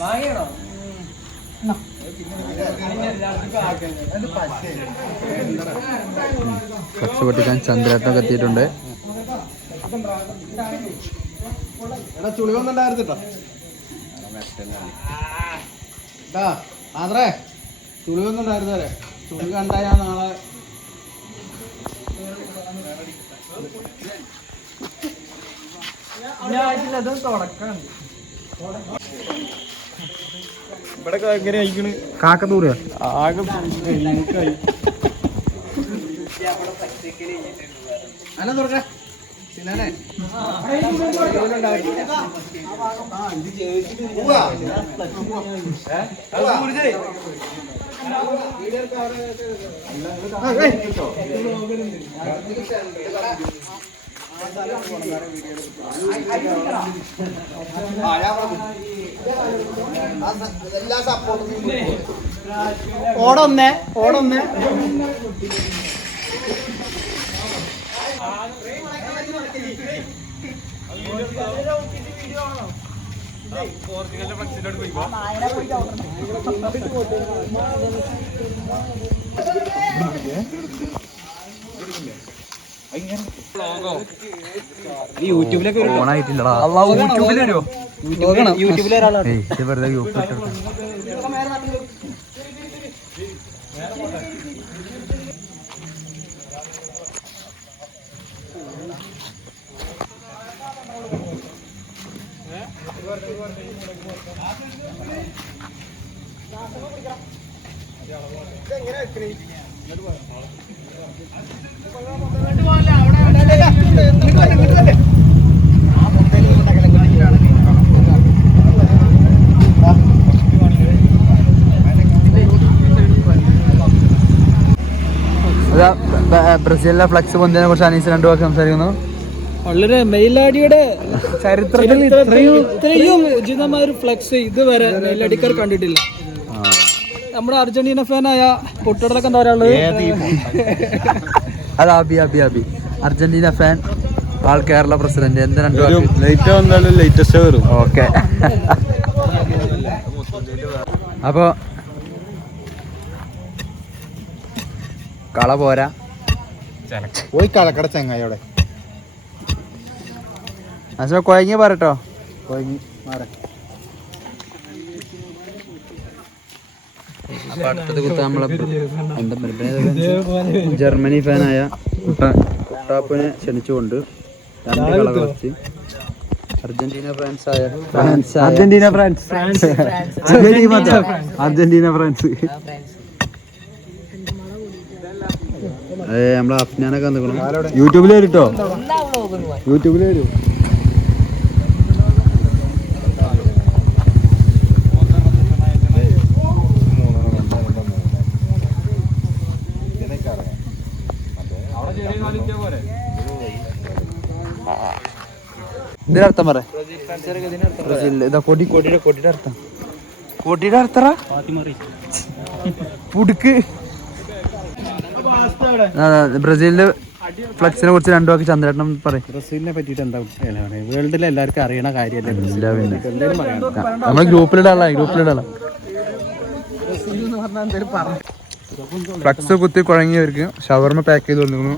വാങ്ങിയണോ? Flux പൊട്ടിക്കാൻ ചന്ദ്രേട്ടനൊക്കെ എത്തിയിട്ടുണ്ട്. ചുളി വന്നിട്ടുണ്ടായിരുന്നിട്ടോ മാത്രേ ചുളി വന്നിട്ടുണ്ടായിരുന്നേ. ചുളി കണ്ടാ ഞാൻ നാളെ ഇവിടെ എങ്ങനെ അയക്കണ് കാക്കത്തൂര് ആകെ അല്ല തുറക്ക ഓടൊന്നേ യൂട്യൂബിലൊക്കെ ഓണായിട്ടില്ലടാ. യൂട്യൂബിൽ ഒരാളാണ് വെറുതെ ബ്രസീലിലെ ഫ്ലക്സ് പൊന്തിനെ കുറിച്ച് അനീസ് രണ്ടു വാക്ക് സംസാരിക്കുന്നു. വളരെ മെയിലാടിയുടെ ചരിത്രത്തിൽ ഇത്രയും ഉചിതമായ ഒരു ഫ്ലെക്സ് ഇതുവരെ മെയിലടിക്കാർ കണ്ടിട്ടില്ല. നമ്മുടെ അർജന്റീന ഫാനായ കുട്ടികളൊക്കെ എന്താ പറയാനുള്ളത്? അത് അബി അർജന്റീന ഫാൻ, ആൾ കേരള പ്രസിഡന്റ്. എന്ത് രണ്ടു ഓക്കെ. അപ്പോ കള പോരാ, പോയി കളക്കട ചങ്ങായിയോടെ കൊയങ്ങി പറട്ടോ. കൊയങ്ങി മാറ. അപ്പൊ അടുത്തത് കുത്ത നമ്മളെ ജർമ്മനി ഫാനായ കുട്ടാപ്പിനെ ക്ഷണിച്ചുകൊണ്ട് 2 കള കളിച്ച് അർജന്റീന ഫ്രാൻസ് നമ്മളെ അഫ്നാനൊക്കെ വന്നിക്കണം. യൂട്യൂബിൽ വരും. ഇതിനർത്ഥം പറ. കൊടിയുടെ അർത്ഥം പുടുക്ക്. ബ്രസീലിന്റെ ഫ്ലക്സിനെ കുറിച്ച് 2 വാക്ക് ചന്ദ്രേട്ടൻ പറയും. ബ്രസീലിനെ പറ്റിയിട്ട് എന്താ വേൾഡിലെ എല്ലാവർക്കും അറിയണ കാര്യമല്ലേ. നമ്മളെ ഗ്രൂപ്പിലിടാ. ഫ്ലക്സ് കുത്തി കുഴങ്ങിയവർക്ക് ഷവർമ പാക്ക് ചെയ്ത് കൊടുക്കുന്നു.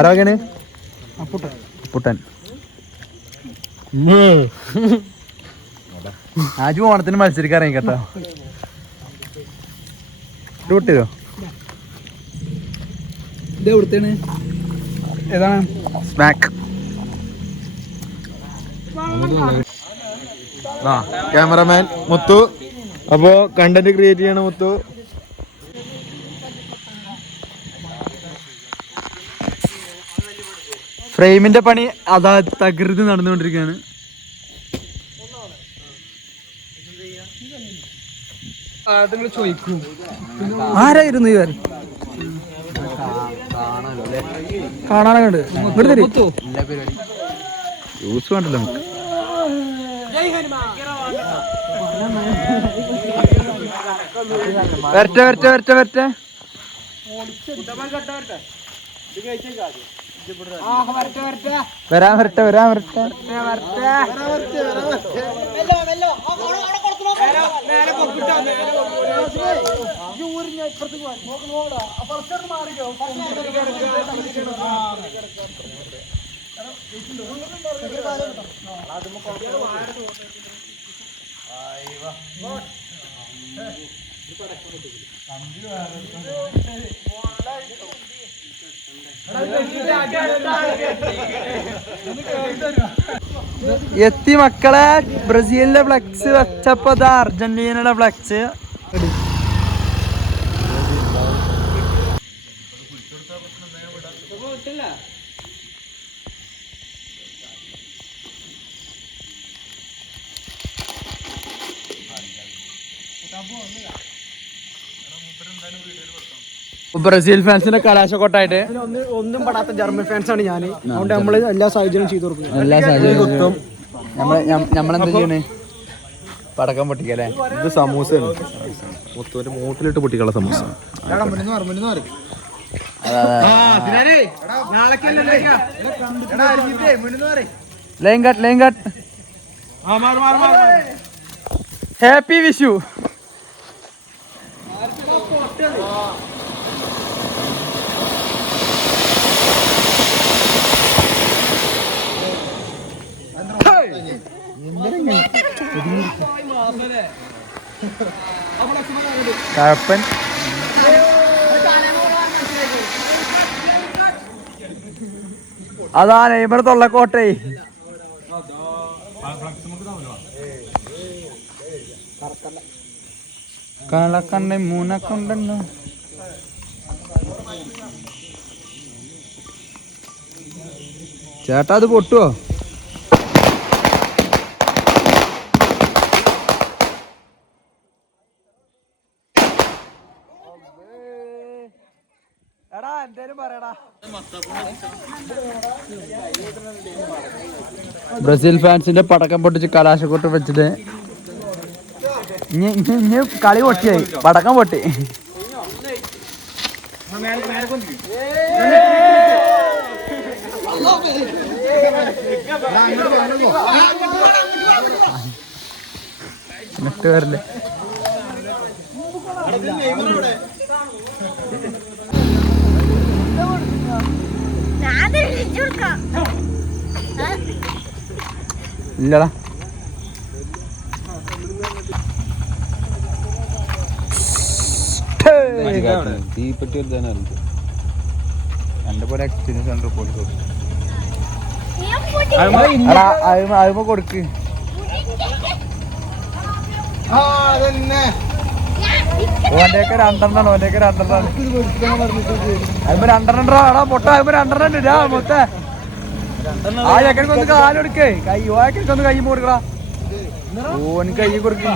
ആരോഗ്യാണ് പുട്ടൻ. ആജു ഓണത്തിന് മത്സരിക്കാറങ്ങി കേട്ടോ. കൂട്ടിയോ ഏതാണ് സ്മാക്ക്. ക്യാമറമാൻ മുത്തു. അപ്പോ കണ്ടന്റ് ക്രിയേറ്റ് ചെയ്യണം മുത്തു. ഫ്രെയിമിന്റെ പണി അതാ തകൃതി നടന്നുകൊണ്ടിരിക്കുകയാണ്. ആരായിരുന്നു ഇവർ? കാണാനൊക്കെ യൂസ് വേണ്ടല്ലോ. വരട്ടെ വരട്ടെ വരട്ടെ വരട്ടെ. വരാൻ വരട്ടെ വരാൻ വരട്ടെ. എത്തി മക്കളെ. ബ്രസീലിന്റെ ഫ്ലക്സ് വെച്ചപ്പോ അർജന്റീനയുടെ ഫ്ലക്സ്. ബ്രസീൽ ഫാൻസിന്റെ കലാശക്കൊട്ടായിട്ട് ഒന്നും പെടാത്ത ജർമ്മൻ ഫാൻസ് ആണ് ഞാൻ. അതുകൊണ്ട് നമ്മള് എല്ലാ സാഹചര്യവും ചെയ്തു കൊടുക്കും. എല്ലാ സാഹചര്യവും നമ്മളെന്താ ചെയ്യണേ? പടക്കം പൊട്ടിക്കല്ലേ? ഇത് സമൂസയാണ്. മുത്തുവിന്റെ മൂട്ടിലിട്ട് പൊട്ടിക്കുള്ള samosa. Line cut line cut. Happy Vishu. കഴപ്പൻ. അതാ നെയ്മർ തൊള്ളക്കോട്ടെ. കളക്കണ്ണ മൂന്നക്കുണ്ടല്ലോ. ചേട്ടാ അത് പൊട്ടുവോ? ബ്രസീൽ ഫാൻസിന്റെ പടക്കം പൊട്ടിച്ച് കലാശക്കൊട്ട് വെച്ചിട്ട് ഇനി കളി പൊട്ടിയായി. പടക്കം പൊട്ടി. നെറ്റ് വരല്ലേ? ഇല്ലടാ. തീപ്പെട്ടി എന്റെ പോലെ എക്സ്പീരിയൻസ് കൊടുക്ക്. ഓന്റെയൊക്കെ രണ്ടെണ്ണാണ്. ഓന്റെയൊക്കെ രണ്ടെണ്ണാണ്. അതിപ്പോ രണ്ടെണ്ണ പൊട്ട. അതിപ്പോ രണ്ടെണ്ണം ഇടാ മൊത്ത. ആ ചക്കനക്കൊന്ന് കാലെടുക്കേ. കൈ ഓക്കൊന്ന് കൈ കൊടുക്കടാ. ഓന് കൈ കൊടുക്ക.